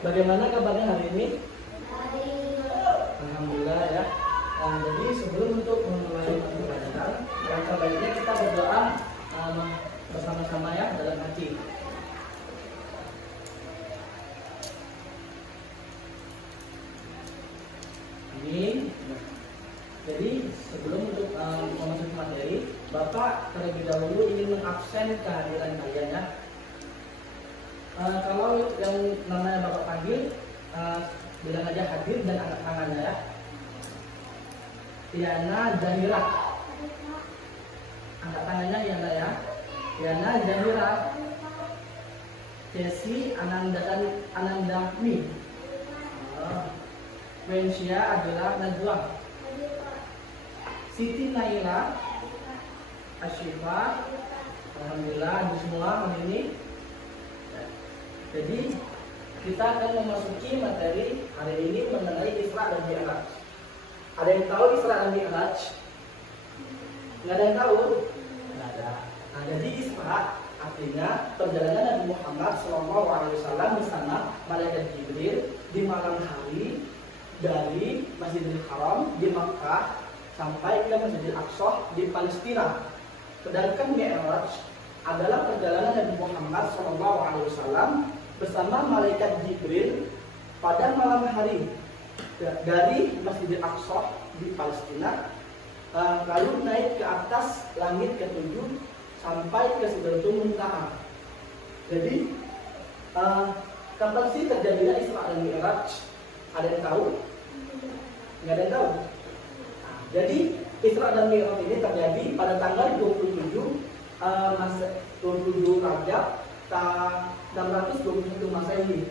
Bagaimana kabarnya hari ini? Alhamdulillah ya. Jadi sebelum untuk memulai pelajaran, langkah baiknya kita berdoa bersama-sama ya dalam hati. Amin. Jadi sebelum untuk memasuki materi, Bapak terlebih dahulu ingin mengabsen kehadiran kalian ya. Kalau yang namanya Bapak panggil, bilang aja hadir dan angkat tangannya ya. Tiana Zahira, angkat tangannya Yana ya. Tiana Zahira. Cesi Anandami. Wensia adalah Najwa. Siti Naila, Asyifa. Alhamdulillah di semua hari ini. Jadi kita akan memasuki materi hari ini mengenai Isra dan Mi'raj. Ada yang tahu Isra dan Mi'raj? Nggak ada yang tahu? Nggak ada. Nah, jadi Isra artinya perjalanan Nabi Muhammad SAW bersama malaikat Jibril di malam hari dari Masjidil Haram di Makkah sampai ke Masjidil Aqsa di Palestina. Sedangkan Mi'raj adalah perjalanan Nabi Muhammad SAW bersama malaikat Jibril pada malam hari dari Masjidil Aqsa di Palestina, lalu naik ke atas langit ke-7 sampai ke Sidratul Muntaha. Jadi kapan sih terjadinya Isra dan Mi'raj? Ada yang tahu? Nggak ada yang tahu. Jadi Isra dan Mi'raj ini terjadi pada tanggal 27 Rajab 621 Masehi,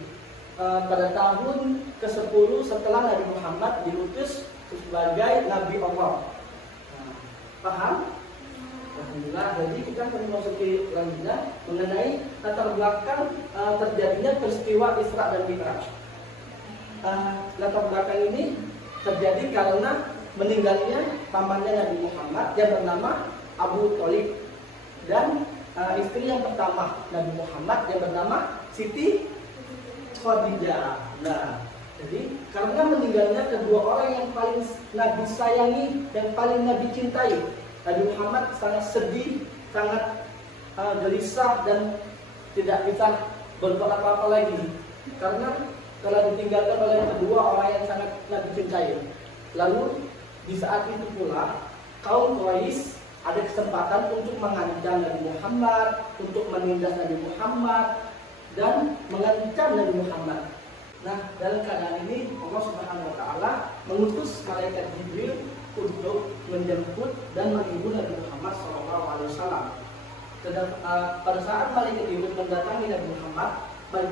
pada tahun ke-10 setelah Nabi Muhammad diutus sebagai Nabi Allah. Paham? Alhamdulillah. Jadi kita akan memasuki selanjutnya mengenai latar belakang terjadinya peristiwa Isra dan Mi'raj. Latar belakang ini terjadi karena meninggalnya pamannya Nabi Muhammad yang bernama Abu Thalib dan istri yang pertama Nabi Muhammad yang bernama Siti Khadijah. Nah, jadi karena meninggalnya kedua orang yang paling Nabi sayangi dan paling Nabi cintai, Nabi Muhammad sangat sedih, sangat gelisah dan tidak bisa berbuat apa-apa lagi karena telah ditinggalkan oleh kedua orang yang sangat Nabi cintai. Lalu di saat itu pula kaum Quraisy ada kesempatan untuk mengancam Nabi Muhammad, untuk menindas Nabi Muhammad dan mengancam Nabi Muhammad. Nah, dalam keadaan ini Allah Subhanahu wa taala mengutus malaikat Jibril untuk menjemput dan menghibur Nabi Muhammad SAW. Pada saat malaikat Jibril mendatangi Nabi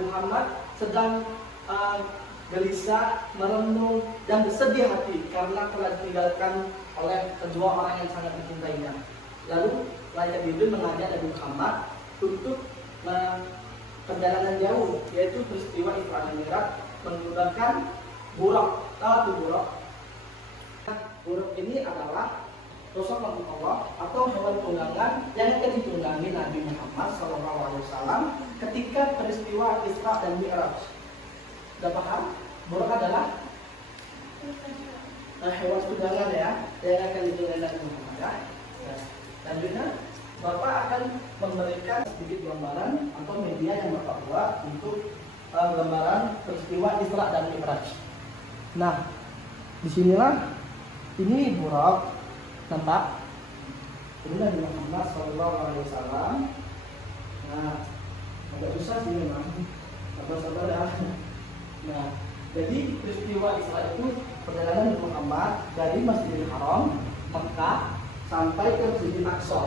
Muhammad sedang gelisah, merenung dan bersedih hati karena telah ditinggalkan oleh kedua orang yang sangat dicintainya. Lalu malaikat Jibril mengajak Nabi Muhammad untuk perjalanan jauh, yaitu peristiwa Isra dan Mi'raj menggunakan buraq. Tahu buraq? Buraq ini adalah sosok makhluk Allah atau hewan tunggangan yang akan ditunggangi Nabi Muhammad SAW ketika peristiwa Isra dan Mi'raj. Sudah paham? Buraq adalah hewan tunggangan ya yang akan ditunggangi Nabi Muhammad ya. Selanjutnya Bapak akan memberikan sedikit gambaran atau media yang Bapak buat untuk gambaran peristiwa Isra dan Mi'raj. Nah, disinilah ini buraq, nampak? Ini Nabi Muhammad SAW. Nah, agak susah sih memang. Sabar-sabar ya. Nah, jadi peristiwa Isra itu perjalanan Nabi Muhammad dari Masjidil Haram, Makkah sampai ke Masjidil Aqsa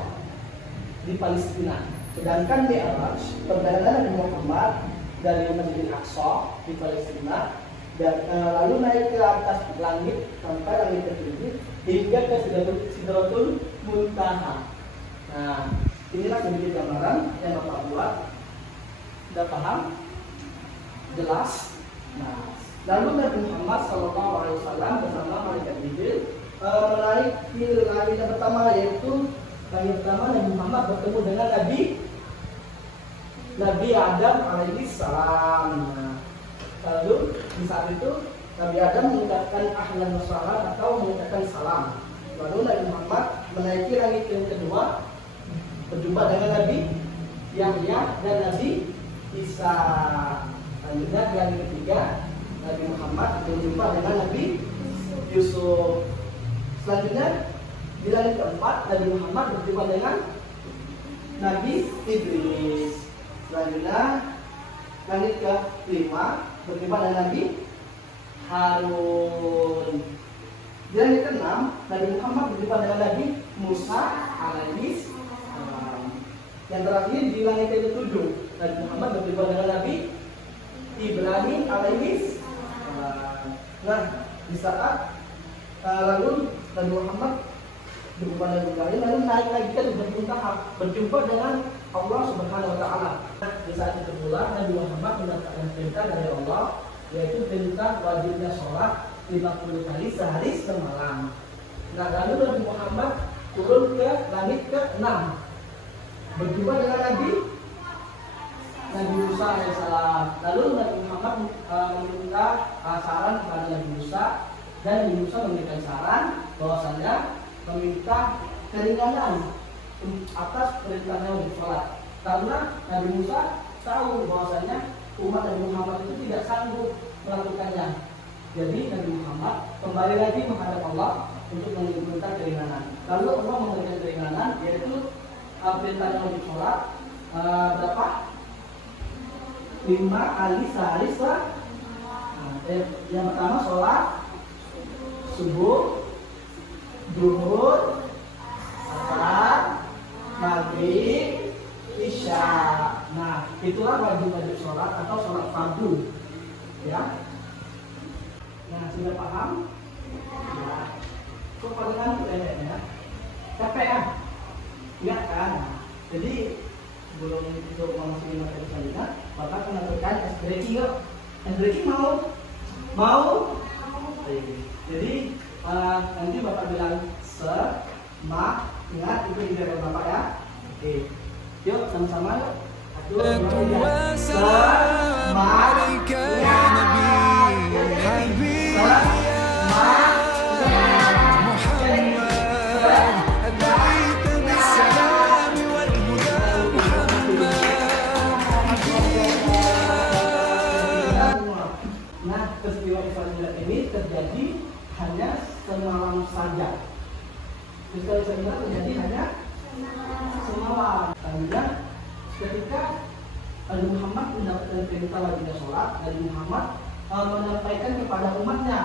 di Palestina. Sedangkan Mi'raj perjalanan Nabi Muhammad dari Masjidil Aqsa di Palestina dan lalu naik ke atas langit sampai langit ke-7 hingga ke Sidratul Muntaha. Nah, inilah sedikit gambaran yang Bapak buat. Sudah paham? Jelas? Nah, lalu Nabi Muhammad SAW bersama malaikat Jibril menaik di langit yang pertama, yaitu langit pertama Nabi Muhammad bertemu dengan Nabi Adam alaihi salam. Nah, Lalu di saat itu Nabi Adam mengucapkan ahlan wa sahlan atau mengucapkan salam. Lalu Nabi Muhammad menaiki langit yang kedua, berjumpa dengan Nabi Yahya dan Nabi Isa. Selanjutnya di langit ketiga Nabi Muhammad berjumpa dengan Nabi Yusuf. Selanjutnya di langit keempat Nabi Muhammad berjumpa dengan Nabi Idris. Selanjutnya langit kelima berjumpa dengan Nabi Harun. Di langit keenam Nabi Muhammad berjumpa dengan Nabi Musa alaihi salam. Yang terakhir di langit ketujuh Nabi Muhammad berjumpa dengan Nabi Ibrahim alaihi salam. Nah, di saat lalu Nabi Muhammad berjumpa dengan Ibrahim, lalu naik lagi ke berjumpa dengan Allah Subhanahu wa taala. Di saat itu pula Nabi Muhammad mendapatkan perintah dari Allah, yaitu perintah wajibnya sholat 50 kali sehari semalam. Nah, lalu Nabi Muhammad turun ke langit ke-6, berjumpa dengan Nabi Musa alaihissalam. Lalu Nabi Muhammad meminta saran kepada Nabi Musa, dan Nabi Musa memberikan saran bahwasanya meminta keringanan atas perintahnya untuk sholat, karena Nabi Musa tahu bahwasanya umat Nabi Muhammad itu tidak sanggup melakukannya. Jadi Nabi Muhammad kembali lagi menghadap Allah untuk meminta keringanan. Lalu Allah memberikan keringanan, yaitu perintahnya untuk sholat berapa? 5 kali sehari. Yang pertama sholat subuh, zuhur, asar, maghrib, isya. Nah, itulah wajib sholat atau sholat fardu, ya. Nah, sudah paham? Ya. Kok pada ngantuk ya? Capek ya? Iya kan? Jadi sebelum itu memasuki materi selanjutnya, Bapak mengaturkan es breaking yuk. Es breaking mau? Jadi nanti Bapak bilang ingat itu di belakang Bapak ya. Oke. Yuk sama-sama yuk. Nah, peristiwa Isra Mi'raj ini terjadi hanya semalam saja. Peristiwa Isra Mi'raj terjadi hanya semalam. Karena ketika Nabi Muhammad mendapatkan perintah wajibnya sholat, Nabi Muhammad menyampaikan kepada umatnya.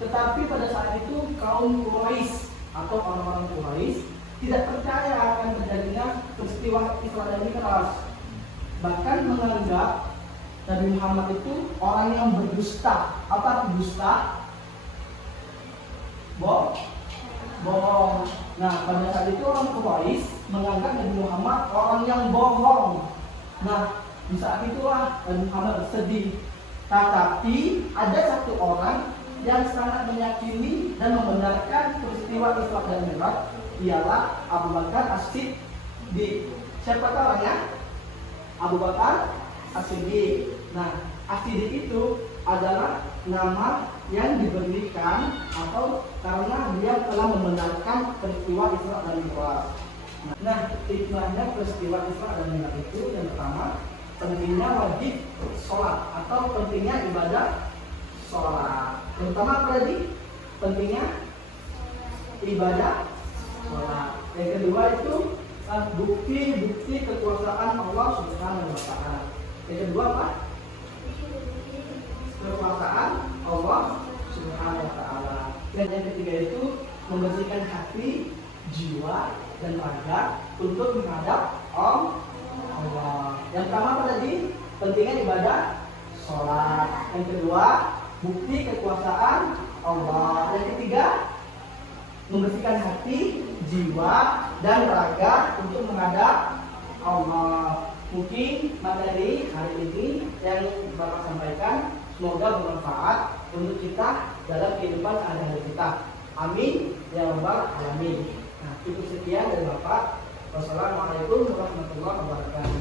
Tetapi pada saat itu kaum Quraisy atau orang-orang Quraisy tidak percaya akan terjadinya peristiwa Isra Mi'raj. Bahkan menganggap Nabi Muhammad itu orang yang berdusta. Apa dusta? Bohong. Nah, pada saat itu orang Quraisy menganggap Nabi Muhammad orang yang bohong. Nah, di saat itulah Nabi Muhammad bersedih. Tetapi ada satu orang yang sangat meyakini dan membenarkan peristiwa Isra dan Mi'raj, ialah Abu Bakar As-Siddiq. Siapa orangnya? Abu Bakar As-Siddiq. Nah, As-Siddiq itu adalah nama yang diberikan atau karena dia telah membenarkan peristiwa Isra dan Mi'raj. Nah, hikmahnya peristiwa Isra dan Mi'raj itu yang pertama, pentingnya wajib sholat atau pentingnya ibadah sholat. Terutama apa tadi? Pentingnya ibadah sholat. Yang kedua itu bukti kekuasaan Allah Subhanahu wa taala. Yang kedua apa? Kekuasaan Allah Subhanahu wa taala. Dan yang ketiga itu membersihkan hati, jiwa dan raga untuk menghadap Allah. Yang pertama apa tadi? Pentingnya ibadah sholat. Yang kedua, bukti kekuasaan Allah. Yang ketiga, membersihkan hati, jiwa dan raga untuk menghadap Allah. Mungkin materi hari ini yang Bapak sampaikan semoga bermanfaat untuk kita dalam kehidupan sehari-hari kita. Amin ya rabbal alamin. Nah, cukup sekian dari Bapak. Wassalamualaikum warahmatullahi wabarakatuh.